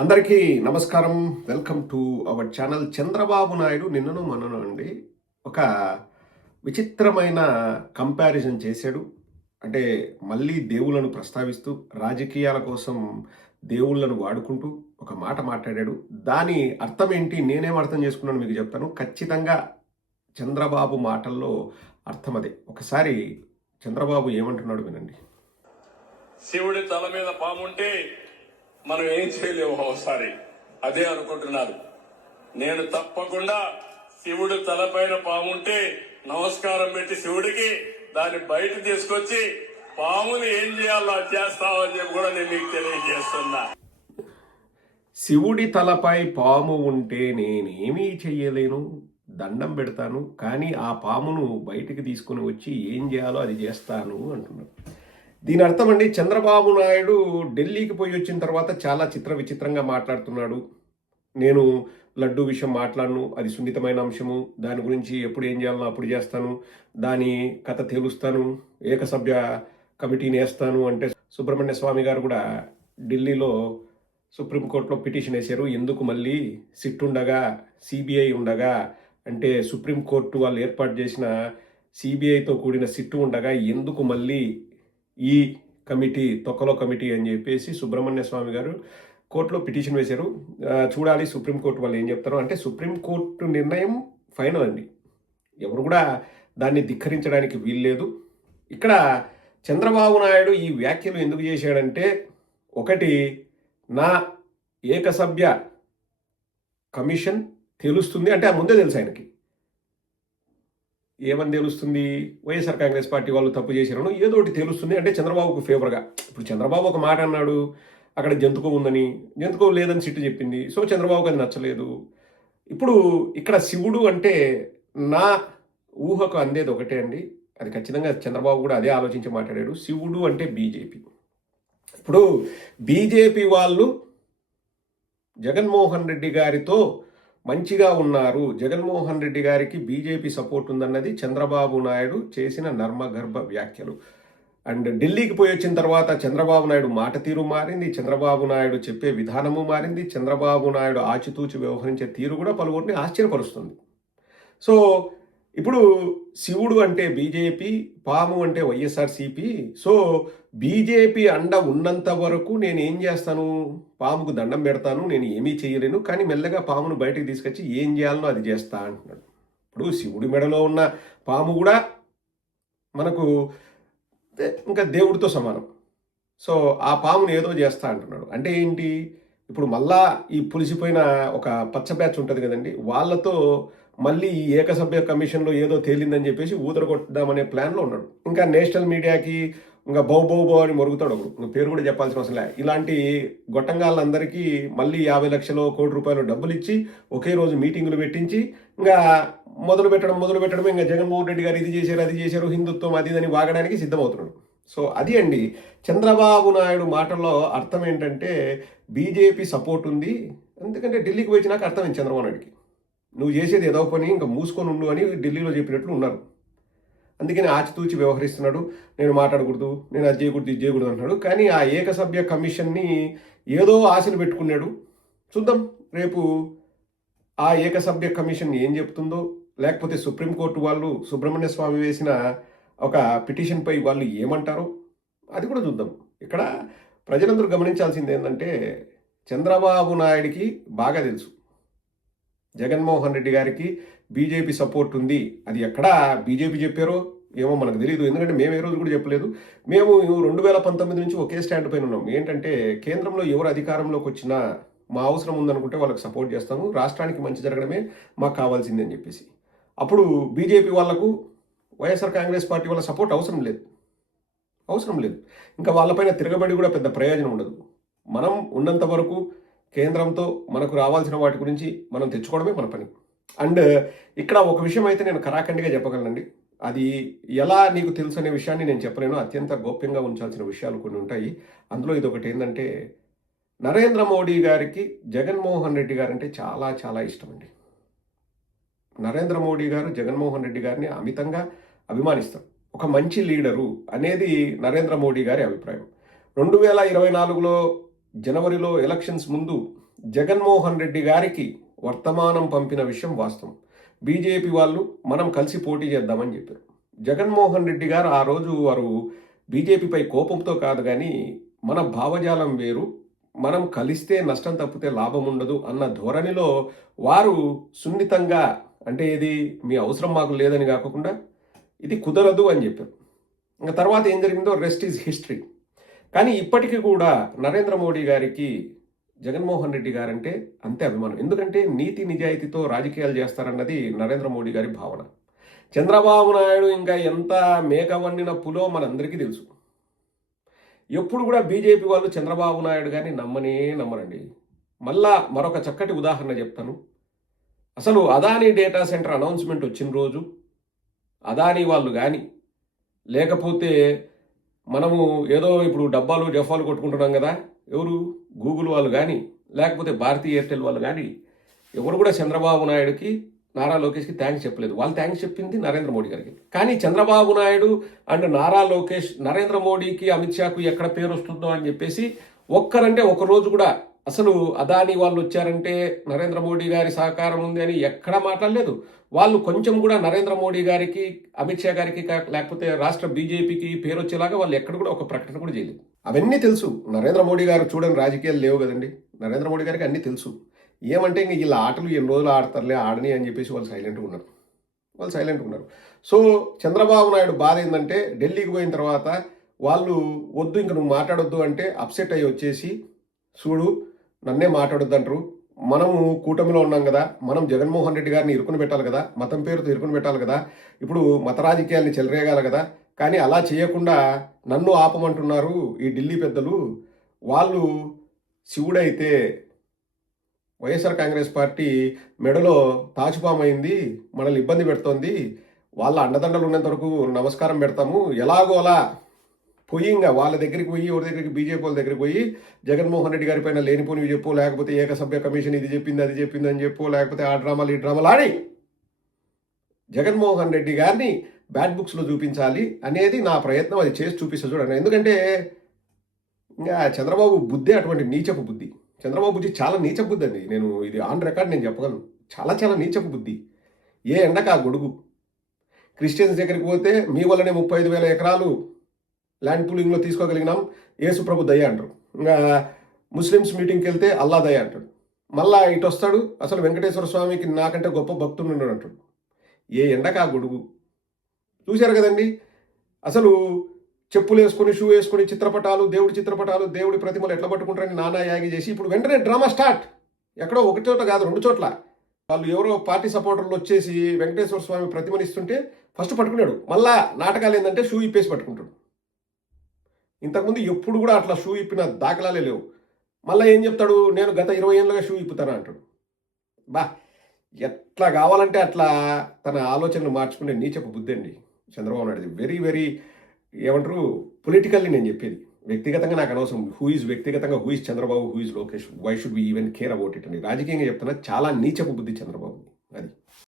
అందరికీ నమస్కారం. Welcome to our channel. Chandrababu Naidu నిన్నను మొన్నను అండి ఒక విచిత్రమైన కంపారిజన్ చేశాడు. అంటే మళ్ళీ దేవుళ్ళను ప్రస్తావిస్తూ రాజకీయాల కోసం దేవుళ్ళను వాడుకుంటూ ఒక మాట మాట్లాడాడు. దాని అర్థం ఏంటి, నేనేం అర్థం చేసుకున్నాను మీకు చెప్తాను. ఖచ్చితంగా చంద్రబాబు మాటల్లో అర్థం అదే. ఒకసారి చంద్రబాబు ఏమంటున్నాడు వినండి. శివుడి తల మీద పాముంటే మనం ఏం చేయలేము. ఒకసారి అదే అనుకుంటున్నారు. నేను తప్పకుండా శివుడు తలపైన పాముంటే నమస్కారం పెట్టి శివుడికి దాన్ని బయట తీసుకొచ్చి పాముని ఏం చేయాలో చేస్తామని చెప్పి కూడా నేను మీకు తెలియజేస్తున్నా. శివుడి తలపై పాము ఉంటే నేనేమీ చెయ్యలేను, దండం పెడతాను, కానీ ఆ పామును బయటికి తీసుకుని వచ్చి ఏం చేయాలో అది చేస్తాను అంటున్నాడు. దీని అర్థం అండి, చంద్రబాబు నాయుడు ఢిల్లీకి పోయి వచ్చిన తర్వాత చాలా విచిత్రంగా మాట్లాడుతున్నాడు. నేను లడ్డు విషయం మాట్లాడను, అది సున్నితమైన అంశము, దాని గురించి ఎప్పుడు ఏం చేయాలో అప్పుడు చేస్తాను, దాని కథ తేలుస్తాను, ఏకసభ్య కమిటీని వేస్తాను అంటే సుబ్రహ్మణ్య స్వామి గారు కూడా ఢిల్లీలో సుప్రీంకోర్టులో పిటిషన్ వేశారు. ఎందుకు మళ్ళీ సిట్ ఉండగా సిబిఐ ఉండగా, అంటే సుప్రీంకోర్టు వాళ్ళు ఏర్పాటు చేసిన సిబిఐతో కూడిన సిట్టు ఉండగా ఎందుకు మళ్ళీ ఈ కమిటీ తొక్కలో కమిటీ అని చెప్పేసి సుబ్రహ్మణ్య స్వామి గారు కోర్టులో పిటిషన్ వేశారు. చూడాలి సుప్రీంకోర్టు వాళ్ళు ఏం చెప్తారో. అంటే సుప్రీంకోర్టు నిర్ణయం ఫైనల్ అండి, ఎవరు కూడా దాన్ని ధిక్కరించడానికి వీల్లేదు. ఇక్కడ చంద్రబాబు నాయుడు ఈ వ్యాఖ్యలు ఎందుకు చేశాడంటే, ఒకటి, నా ఏకసభ్య కమిషన్ తెలుస్తుంది అంటే ముందే తెలుసు ఆయనకి. ఏమని తెలుస్తుంది? వైఎస్ఆర్ కాంగ్రెస్ పార్టీ వాళ్ళు తప్పు చేశారను ఏదో ఒకటి తెలుస్తుంది అంటే చంద్రబాబుకు ఫేవర్గా. ఇప్పుడు చంద్రబాబు ఒక మాట అన్నాడు, అక్కడ జంతుకో ఉందని, జంతుకో లేదని సిట్టు చెప్పింది. సో చంద్రబాబుకి అది నచ్చలేదు. ఇప్పుడు ఇక్కడ శివుడు అంటే నా ఊహకు అందేది ఒకటే అండి, అది ఖచ్చితంగా చంద్రబాబు కూడా అదే ఆలోచించి మాట్లాడాడు. శివుడు అంటే బీజేపీ. ఇప్పుడు బీజేపీ వాళ్ళు జగన్మోహన్ రెడ్డి గారితో మంచిగా ఉన్నారు, జగన్మోహన్ రెడ్డి గారికి బీజేపీ సపోర్ట్ ఉందన్నది చంద్రబాబు నాయుడు చేసిన నర్మగర్భ వ్యాఖ్యలు. అండ్ ఢిల్లీకి పోయి వచ్చిన తర్వాత చంద్రబాబు నాయుడు మాట తీరు మారింది, చంద్రబాబు నాయుడు చెప్పే విధానము మారింది, చంద్రబాబు నాయుడు ఆచితూచి వ్యవహరించే తీరు కూడా పలువురిని ఆశ్చర్యపరుస్తుంది. సో ఇప్పుడు శివుడు అంటే బీజేపీ, పాము అంటే వైఎస్ఆర్సీపీ. సో బీజేపీ అండ ఉన్నంత వరకు నేను ఏం చేస్తాను, పాముకు దండం పెడతాను, నేను ఏమీ చేయలేను, కానీ మెల్లగా పామును బయటకు తీసుకొచ్చి ఏం చేయాలనో అది చేస్తా అంటున్నాడు. ఇప్పుడు శివుడి మెడలో ఉన్న పాము కూడా మనకు ఇంకా దేవుడితో సమానం. సో ఆ పామును ఏదో చేస్తా అంటున్నాడు. అంటే ఏంటి, ఇప్పుడు మళ్ళా ఈ పులిసిపోయిన ఒక పచ్చ బ్యాచ్ ఉంటుంది కదండి, వాళ్ళతో మళ్ళీ ఈ ఏకసభ్య కమిషన్లో ఏదో తేలిందని చెప్పేసి ఊదరగొట్టుదామనే ప్లాన్లో ఉన్నాడు. ఇంకా నేషనల్ మీడియాకి ఇంకా బౌ అని మొరుగుతాడు ఒకడు, పేరు కూడా చెప్పాల్సిన అవసరం లే. ఇలాంటి గొట్టంగాళ్ళందరికీ మళ్ళీ 50 లక్షలు, ₹1,00,00,000 డబ్బులు ఇచ్చి ఒకే రోజు మీటింగులు పెట్టించి ఇంకా మొదలు పెట్టడమే ఇంకా జగన్మోహన్ రెడ్డి గారు ఇది చేశారు అది చేశారు, హిందుత్వం అది అని వాగడానికి సిద్ధమవుతున్నాడు. సో అది అండి చంద్రబాబు నాయుడు మాటల్లో అర్థం ఏంటంటే, బీజేపీ సపోర్ట్ ఉంది. ఎందుకంటే ఢిల్లీకి వచ్చినాక అర్థమైంది చంద్రబాబు నాయుడికి, నువ్వు చేసేది ఏదో పని ఇంకా మూసుకొని ఉండు అని ఢిల్లీలో చెప్పినట్లు ఉన్నారు. అందుకని ఆచితూచి వ్యవహరిస్తున్నాడు. నేను మాట్లాడకూడదు, నేను అది చేయకూడదు ఇది చేయకూడదు అంటున్నాడు. కానీ ఆ ఏకసభ్య కమిషన్ని ఏదో ఆశలు పెట్టుకున్నాడు. చూద్దాం రేపు ఆ ఏకసభ్య కమిషన్ ఏం చెప్తుందో, లేకపోతే సుప్రీంకోర్టు వాళ్ళు సుబ్రహ్మణ్య స్వామి వేసిన ఒక పిటిషన్పై వాళ్ళు ఏమంటారో అది కూడా చూద్దాం. ఇక్కడ ప్రజలందరూ గమనించాల్సింది ఏంటంటే, చంద్రబాబు నాయుడికి బాగా తెలుసు జగన్మోహన్ రెడ్డి గారికి బీజేపీ సపోర్ట్ ఉంది. అది ఎక్కడ బీజేపీ చెప్పారో ఏమో మనకు తెలియదు, ఎందుకంటే మేము ఏ రోజు కూడా చెప్పలేదు. మేము 2019 నుంచి ఒకే స్టాండ్ పైన ఉన్నాం. ఏంటంటే కేంద్రంలో ఎవరు అధికారంలోకి వచ్చినా మా అవసరం ఉందనుకుంటే వాళ్ళకి సపోర్ట్ చేస్తాము, రాష్ట్రానికి మంచి జరగడమే మాకు కావాల్సింది అని చెప్పేసి. అప్పుడు బీజేపీ వాళ్లకు వైఎస్ఆర్ కాంగ్రెస్ పార్టీ వాళ్ళ సపోర్ట్ అవసరం లేదు. ఇంకా వాళ్ళపైన తిరగబడి కూడా పెద్ద ప్రయోజనం ఉండదు. మనం ఉన్నంత వరకు కేంద్రంతో మనకు రావాల్సిన వాటి గురించి మనం తెచ్చుకోవడమే మన పని. అండ్ ఇక్కడ ఒక విషయం అయితే నేను కరాఖండిగా చెప్పగలనండి, అది ఎలా నీకు తెలుసు అనే విషయాన్ని నేను చెప్పలేను. అత్యంత గోప్యంగా ఉంచాల్సిన విషయాలు కొన్ని ఉంటాయి. అందులో ఇది ఒకటి ఏంటంటే, నరేంద్ర మోడీ గారికి జగన్మోహన్ రెడ్డి గారు అంటే చాలా చాలా ఇష్టం అండి. నరేంద్ర మోడీ గారు జగన్మోహన్ రెడ్డి గారిని అమితంగా అభిమానిస్తారు. ఒక మంచి లీడరు అనేది నరేంద్ర మోడీ గారి అభిప్రాయం. 2024లో జనవరిలో ఎలక్షన్స్ ముందు జగన్మోహన్ రెడ్డి గారికి వర్తమానం పంపిన విషయం వాస్తవం. బీజేపీ వాళ్ళు మనం కలిసి పోటీ చేద్దామని చెప్పారు. జగన్మోహన్ రెడ్డి గారు ఆ రోజు వారు బీజేపీపై కోపంతో కాదు కానీ మన భావజాలం వేరు, మనం కలిస్తే నష్టం తప్పితే లాభం ఉండదు అన్న ధోరణిలో వారు సున్నితంగా, అంటే ఇది మీ అవసరం మాకు లేదని కాకుండా ఇది కుదరదు అని చెప్పారు. ఇంకా తర్వాత ఏం జరిగిందో రెస్ట్ ఈజ్ హిస్టరీ. కానీ ఇప్పటికీ కూడా నరేంద్ర మోడీ గారికి జగన్మోహన్ రెడ్డి గారంటే అంతే అభిమానం. ఎందుకంటే నీతి నిజాయితీతో రాజకీయాలు చేస్తారన్నది నరేంద్ర మోడీ గారి భావన. చంద్రబాబు నాయుడు ఇంకా ఎంత మేక వండిన పులో మనందరికీ తెలుసు. ఎప్పుడు కూడా బీజేపీ వాళ్ళు చంద్రబాబు నాయుడు గారిని నమ్మరండి. మళ్ళా మరొక చక్కటి ఉదాహరణ చెప్తాను. అసలు అదానీ డేటా సెంటర్ అనౌన్స్మెంట్ వచ్చిన రోజు అదానీ వాళ్ళు కానీ, లేకపోతే మనము ఏదో ఇప్పుడు డబ్బాలు జఫాలు కొట్టుకుంటున్నాం కదా, ఎవరు గూగుల్ వాళ్ళు కానీ, లేకపోతే భారతీ ఎయిర్టెల్ వాళ్ళు కానీ ఎవరు కూడా చంద్రబాబు నాయుడుకి, నారా లోకేష్కి థ్యాంక్స్ చెప్పలేదు. వాళ్ళు థ్యాంక్స్ చెప్పింది నరేంద్ర మోడీ గారికి. కానీ చంద్రబాబు నాయుడు అండ్ నారా లోకేష్ నరేంద్ర మోడీకి, అమిత్ షాకు ఎక్కడ పేరు వస్తుందో అని చెప్పేసి ఒక్కరంటే ఒక రోజు కూడా అసలు అదానీ వాళ్ళు వచ్చారంటే నరేంద్ర మోడీ గారి సహకారం ఉంది అని ఎక్కడా మాట్లాడలేదు. వాళ్ళు కొంచెం కూడా నరేంద్ర మోడీ గారికి, అమిత్ షా గారికి, లేకపోతే రాష్ట్ర బీజేపీకి పేరు వచ్చేలాగా వాళ్ళు ఎక్కడ కూడా ఒక ప్రకటన కూడా చేయలేదు. అవన్నీ తెలుసు. నరేంద్ర మోడీ గారు చూడని రాజకీయాలు లేవు కదండి. నరేంద్ర మోడీ గారికి అన్నీ తెలుసు. ఏమంటే ఇంక వీళ్ళ ఆటలు ఎన్ని రోజులు ఆడతారులే, ఆడని అని చెప్పేసి వాళ్ళు సైలెంట్గా ఉన్నారు. సో చంద్రబాబు నాయుడు బాధ ఏంటంటే ఢిల్లీకి పోయిన తర్వాత వాళ్ళు వద్దు, ఇంక నువ్వు మాట్లాడొద్దు అంటే అప్సెట్ అయ్యి వచ్చేసి, చూడు నన్నే మాట్లాడొద్దు అంటారు, మనము కూటమిలో ఉన్నాం కదా, మనం జగన్మోహన్ రెడ్డి గారిని ఇరుకుని పెట్టాలి కదా, మతం పేరుతో ఇరుకుని పెట్టాలి కదా, ఇప్పుడు మత రాజకీయాల్ని చెలరేగాలి కదా, కానీ అలా చేయకుండా నన్ను ఆపమంటున్నారు ఈ ఢిల్లీ పెద్దలు. వాళ్ళు శివుడైతే వైఎస్ఆర్ కాంగ్రెస్ పార్టీ మెడలో తాచుపామైంది, మనల్ని ఇబ్బంది పెడుతోంది, వాళ్ళ అండదండలు ఉన్నంత వరకు నమస్కారం పెడతాము, ఎలాగో అలా పోయి ఇంకా వాళ్ళ దగ్గరికి పోయి, ఎవరి దగ్గరికి, బీజేపీ వాళ్ళ దగ్గరికి పోయి జగన్మోహన్ రెడ్డి గారి పైన లేనిపోనివి చెప్పు, లేకపోతే ఏకసభ్య కమిషన్ ఇది చెప్పింది అది చెప్పింది అని చెప్పు, లేకపోతే ఆ డ్రామాలు ఈ డ్రామాలు ఆడి జగన్మోహన్ రెడ్డి గారిని బ్యాడ్ బుక్స్లో చూపించాలి అనేది నా ప్రయత్నం. అది చేసి చూపిస్తా చూడండి. ఎందుకంటే ఇంకా చంద్రబాబు బుద్ధి అటువంటి నీచపు బుద్ధి. చంద్రబాబు బుద్ధి చాలా నీచపు బుద్ధి అండి. నేను ఇది ఆన్ రికార్డ్ నేను చెప్పగలను. చాలా నీచపు బుద్ధి. ఏ ఎండక ఆ గొడుగు. క్రిస్టియన్స్ దగ్గరికి పోతే మీ వల్లనే 35,000 ఎకరాలు ల్యాండ్ పూలింగ్లో తీసుకోగలిగినాం, యేసు ప్రభు దయ అంటారు. ఇంకా ముస్లిమ్స్ మీటింగ్కి వెళ్తే అల్లా దయ అంటాడు. మళ్ళా ఇటు వస్తాడు, అసలు వెంకటేశ్వర స్వామికి నాకంటే గొప్ప భక్తుడు ఉన్నాడు అంటాడు. ఏ ఎండక ఆ గొడుగు. చూశారు కదండి. అసలు చెప్పులు వేసుకొని, షూ వేసుకొని, దేవుడి చిత్రపటాలు, దేవుడి ప్రతిమలు ఎట్లా పట్టుకుంటారని నానా యాగి చేసి ఇప్పుడు వెంటనే డ్రామా స్టార్ట్. ఎక్కడో ఒక చోట కాదు, 2 చోట్ల. వాళ్ళు ఎవరో పార్టీ సపోర్టర్లు వచ్చేసి వెంకటేశ్వర స్వామి ప్రతిమనిస్తుంటే ఫస్ట్ పట్టుకున్నాడు. మళ్ళా నాటకాలు ఏంటంటే షూ ఇప్పేసి పట్టుకుంటాడు. ఇంతకుముందు ఎప్పుడు కూడా అట్లా షూ ఇప్పిన దాఖలాలే లేవు. మళ్ళీ ఏం చెప్తాడు, నేను గత 20 ఏళ్ళుగా షూ ఇప్పుతాను అంటాడు. ఎట్లా కావాలంటే అట్లా తన ఆలోచనలు మార్చుకునే నీచపు బుద్ధి అండి చంద్రబాబు నాయుడు. వెరీ ఏమంటారు, పొలిటికల్లీ నేను చెప్పేది. వ్యక్తిగతంగా నాకు అనవసరం. వ్యక్తిగతంగా who is Chandrababu, who is Lokesh, why should we even care about it అని రాజకీయంగా చెప్తున్నా. చాలా నీచపు బుద్ధి చంద్రబాబు అది.